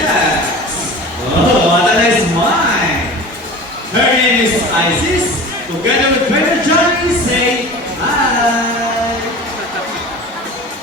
Yes! Oh, what a nice mind! Her name is Isis. Together with Brother Johnny, say hi!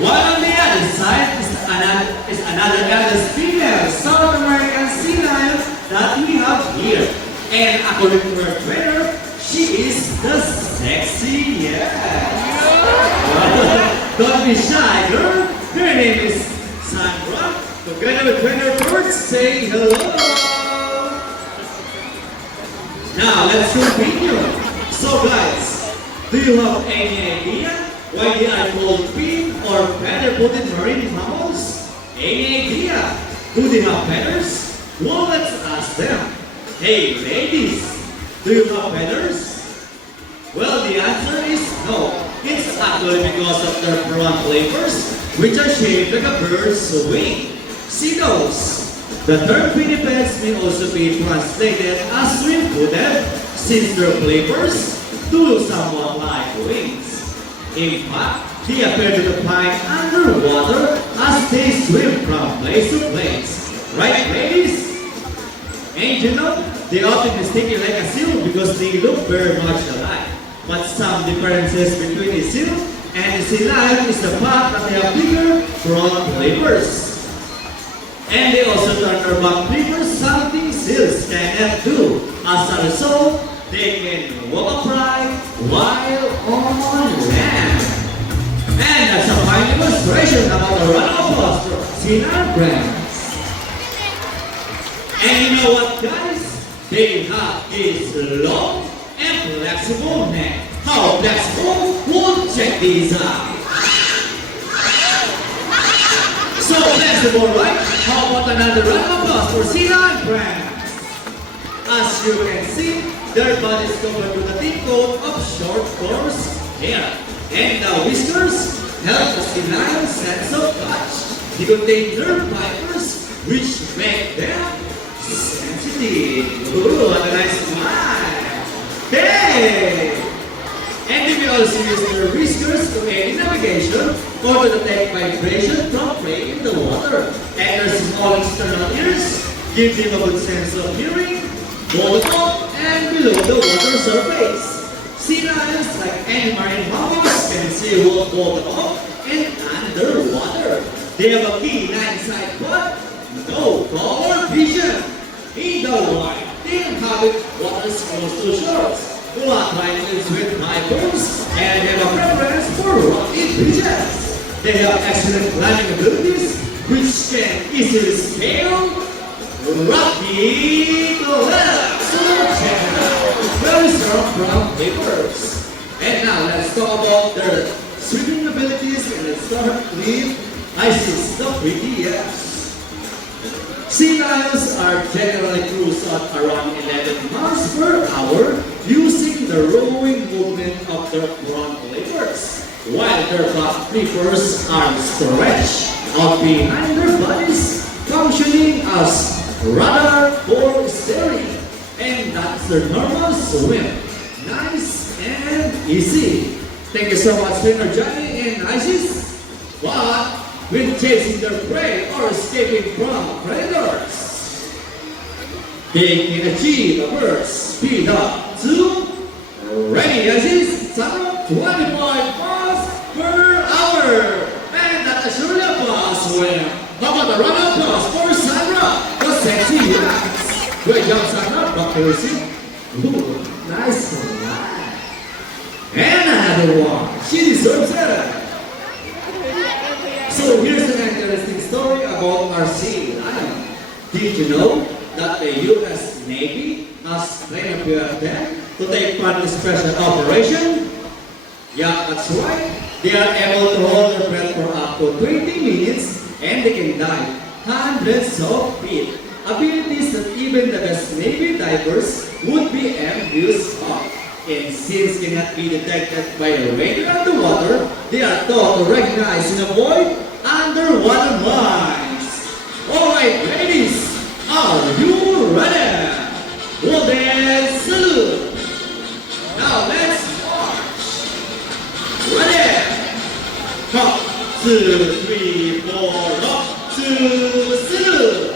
While on the other side is another eldest female South American sea lion that we have here. And according to her trainer, she is the sexy, yes! Don't be shy, girl. Her name is Sandra. Together with trainer Bert, say hello! Now let's continue. So guys, do you have any idea why they are called pink or feather-footed marine mammals? Any idea? Do they have feathers? Well, let's ask them. Hey ladies, do you have feathers? Well, the answer is no. It's actually because of their front flippers, which are shaped like a bird's wing. See those? The term pinnipeds may also be translated as swim-footed since their flippers do somewhat like wings. In fact, they appear to be flying underwater as they swim from place to place. Right, ladies? And you know, they often mistake it like a seal because they look very much alike. But some differences between a seal and a sea lion is the fact that they have bigger front flippers. And they also turn their back flippers, something seals cannot do. As a result, they can walk upright while on land. And that's a fine demonstration about the run of applause for sea lion friends. And you know what, guys? They have this long and flexible neck. How flexible? We'll check these out. So flexible, right? How about another round of applause for sea lion friends? As you can see, their body is covered with a thick coat of short, coarse hair. And the whiskers help the sea lion's sense of touch. They contain nerve fibers which make them sensitive. Ooh, what a nice smile! Hey! And they may also use their whiskers to aid in navigation or to detect vibration from prey in the water. And their small external ears give them a good sense of hearing, both above and below the water surface. Sea lions, like any marine mammals, can see both above and underwater. They have a keen nine-side but no color vision. In the wild, they inhabit waters close to shores. Black lions with fibers and have a preference for rocky beaches. They have excellent climbing abilities, which can easily scale rocky cliffs. So check it out. Very strong front flippers. And now let's talk about their swimming abilities, and let's start with Isis, the prettiest. Sea lions are generally cruise at around 11 miles per hour using the rowing movement of their front flippers, while their back flippers are stretched out behind their bodies, functioning as rudder for steering. And that's their normal swim. Nice and easy. Thank you so much, Trainer Johnny and Isis. But when chasing their prey or escaping from predators, they can achieve a burst speed up to ready Isis, 25 miles per hour. And that is surely a fast swim. How about a round of applause for Sandra, the sexy yes. Great job, Sandra. Back to your seat. Ooh, nice one. And another one. She deserves it. So here's an interesting story about our sea lion. Did you know that the U.S. Navy has trained a few of them to take part in special operation? Yeah, that's right. They are able to hold their breath for up to 20 minutes and they can dive hundreds of feet. Abilities that even the best Navy divers would be envious of. And since cannot be detected by the radar underwater, they are taught to recognize and avoid underwater mines. Alright, ladies, are you ready? Well then, salute. Now let's march. Ready? Up, 2, 3, 4, up, 2, salute.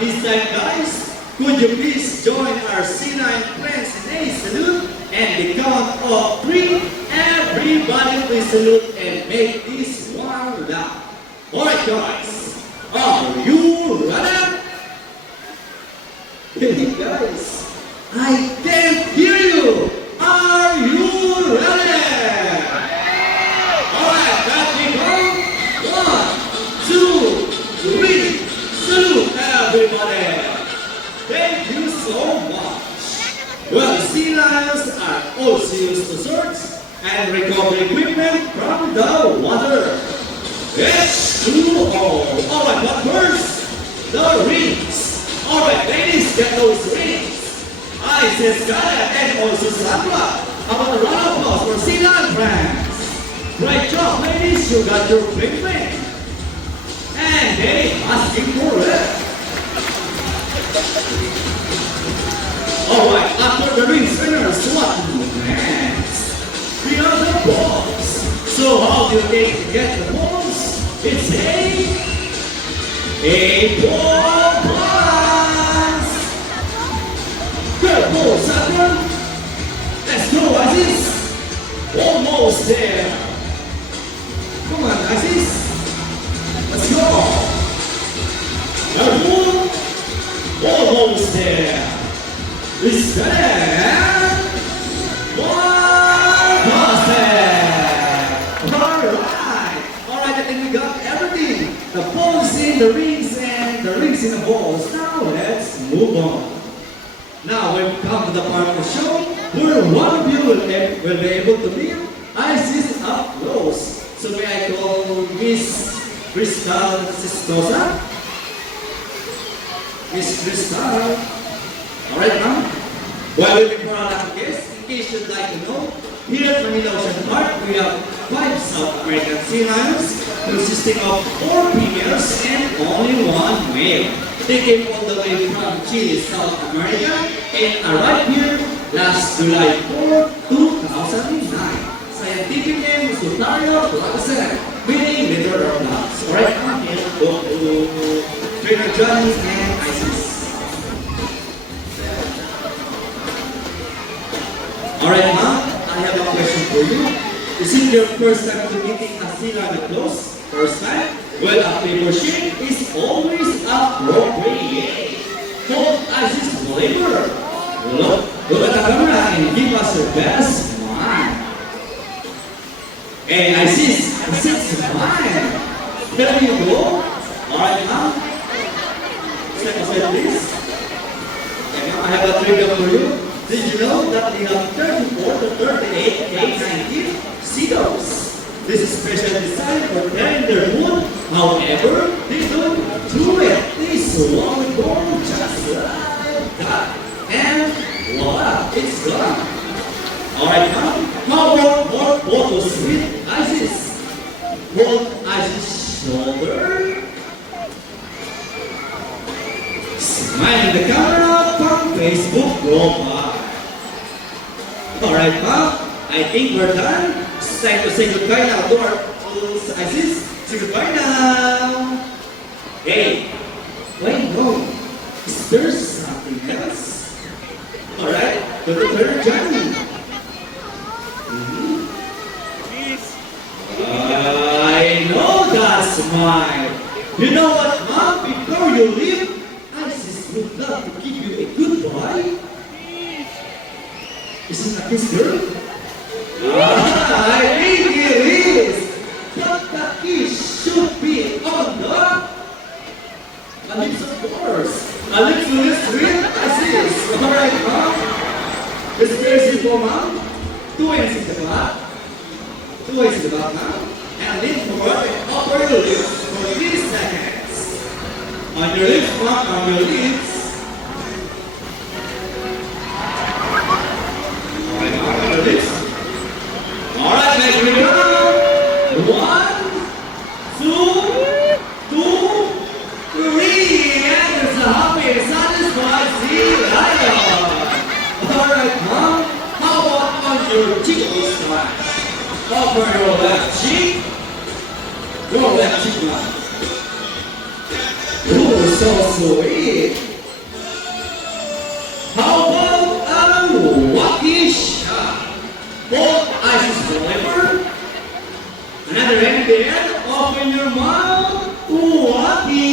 this time, guys, could you please join our C9 friends in a salute? And the count of three, everybody please salute and make this one loud. Alright, guys, are you ready? Hey, guys, I can't hear you. Are you ready? Alright, let me go. 1, 2, 3. Salute, everybody. Thank you so much. Well, sea lions are also used to search and recover equipment from the water. H2O. Alright, but first, the rings. Alright, ladies, get those rings. I said Scarlett and also Sandra. How about a round of applause for sea lion friends? Great job, ladies, you got your bling bling. And they asking for it. Alright, after the ring spinners, what next? We are the balls. So how do you think to get the balls? It's a ball pass. Good ball, Sandra. Let's go, Aziz. Almost there. Come on, Aziz. Let's go! Everyone, almost there. Is that one passing? Alright, I think we got everything. The balls in the rings and the rings in the balls. Now let's move on. Now we've come to the part of the show where one of you will be able to meet Isis up close. So may I call Miss Crystal Sistosa? Miss Crystal. Alright, ma'am. While waiting for our last guest, in case you'd like to know, here at Manila Ocean Park, we have 5 South American sea lions consisting of 4 females and only 1 male. They came all the way from Chile, South America, and arrived here last July 4, 2009. Scientific name is Lutario Plaza, meaning litter of dogs. Alright, I'm here to go to Trainer Johnny and Isis. Alright, ma'am, I have a question for you. Is it your first time to meeting a sea lion close? First time? Well, a paper shape is always appropriate. Hold Isis flavor. Look at the camera and give us your best smile. Hey, Isis, smile. There you go. Alright, ma'am. Step aside, please. Okay, ma'am, I have a trivia for you. Did you know that they have 34 to 38 K19 seagulls? This is special design for carrying their food. However, they don't do it. They swallow it all just like that. And voila, it's gone. Alright, now, how about more photos with Isis? Hold Isis' shoulder. Smile in the camera from Facebook profile. Alright, ma'am, I think we're done. It's time to say goodbye now to our Isis. Say goodbye now. Hey, wait, no. Is there something else? Alright, the third Johnny. I know that smile. You know what, ma'am? Before you leave, Isis would love to give you a goodbye. Isn't that this girl? I think it is. But the kiss should be on the lips, of course. A lips to lips with Isis. Alright, ma'am. This is very simple, ma'am. 2 hands in the back. 2 hands in the back, ma'am. And lean forward and upper your lips for 3 seconds. On your lips, ma'am, on your lips. Alright, let's go. 1, 2, 3. And there's a happy, satisfied sea lion. Alright, mom. How about on your cheek this time? Over your left cheek. Your left cheek, mom. Ooh, so sweet. How about a wacky shot? Both ices flavor. Another end there. Open your mouth. Wacky.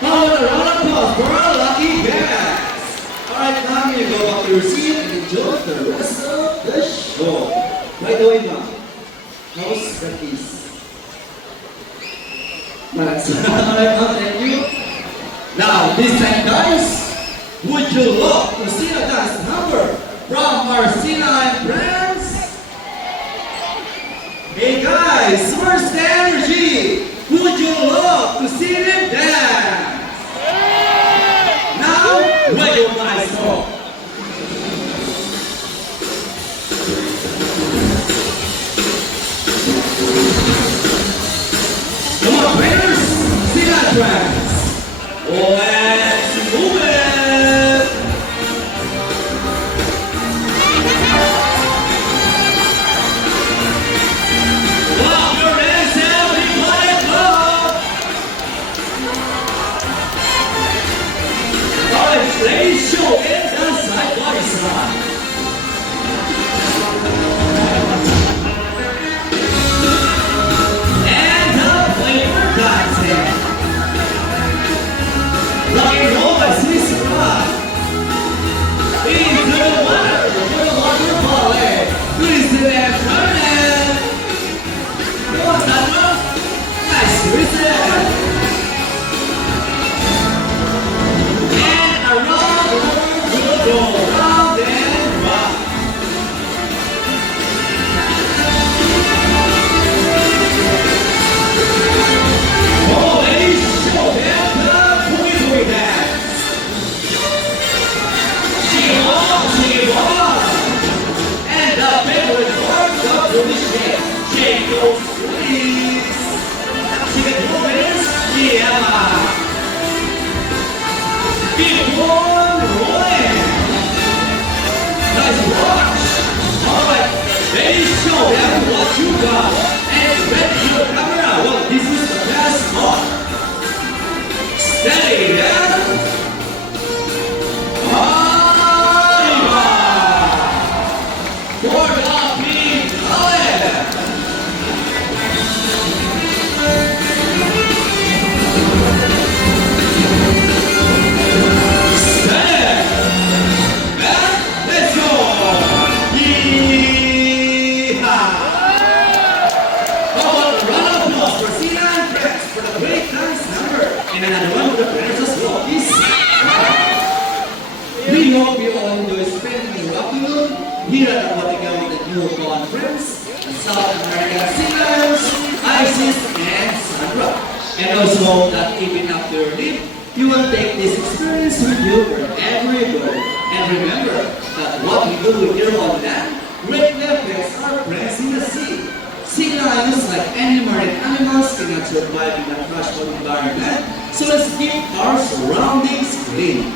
How about a round of applause for our lucky guest? Alright, now you go back to your seat and enjoy the rest of the show. By the way, ma'am, how's the piece? Alright, ma'am, thank you. Now, this time, guys, would you love to see a dance number from Marcina and Friends? Hey guys, where's the energy? Would you love to see them dance? Now, where do you guys go? Come on, trainers, see that Friends. Let's move it! Clap your hands, everybody, clap! Alright, let's show it the side by side. And the flavor dancing. Rock and roll by Sissy Rock. Into the water for the water ballet. Listen and turn it. What's that one? Nice listen. And around we'll go round and round. Oh, ladies, show them the boogie dance. She won. And the favorite part of the shake. Shake those sleeves. She can do this, yeah. Keep on rolling. Nice watch. Alright, ladies, show them what you got. And ready your camera. Well, this is the best part. Steady, yeah? Arriba! For the big ballet! Steady! And let's go! Yeehaw! How about a round of applause for Sina and Friends for the great dance number? And another one for the parents as well, please. We hope you all enjoy spending your afternoon here at the Vatican with the new conference, the South American singers, Isis and Sandra. And also hope that even after your leave, you will take this experience with you wherever you go. And remember that what we do here on land greatly affects our friends in the sea. Sea lions, like any marine animals, cannot survive in a freshwater environment, so let's keep our surroundings clean.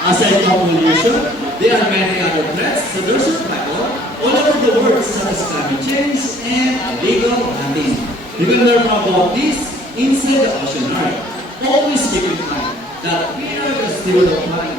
Aside from pollution, there are many other threats to their survival all over the world, such as climate change and illegal hunting. You can learn more about this inside the ocean. Alright, always keep in mind that we are the steward of planet.